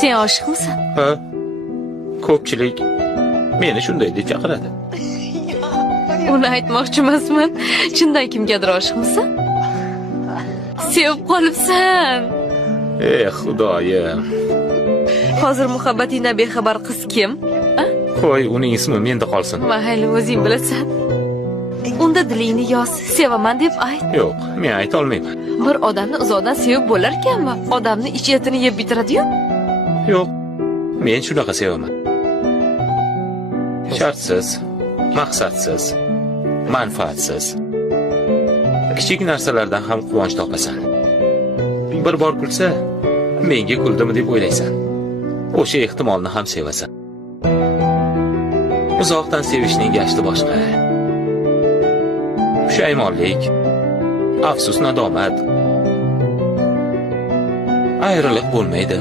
Sen oshiqmisan? Ha? Ko'pchilik meni shunday deb chaqiradi. Uni aytmoqchi emasman. Chindan kimgadir oshiqmisan? Sevib qolibsan. Xudoyim. Hozir muhabbatingdan bexabar qiz kim? Qo'y, uning ismi menda qolsin. Mayli, o'zing bilasan. Unda dilingni yoz, sevaman deb ayt. Yo'q, men ayta olmayman. Bir odamni uzoqdan sevib bo'lar ekanmi? Odamni ich-etini yeb bitiradi-yu. Yo'q, men shunaqa sevaman. Shartsiz, maqsadsiz, manfaatsiz. Kichik narsalardan ham quvonch topasan. Bir bor kulsa, menga kuldimi deb o'ylaysan. O'sha ehtimolni ham sevasan. Uzoqdan sevishning gashti boshqa. Pushaymonlik, afsus nadomat. Ayriliq bo'lmaydi.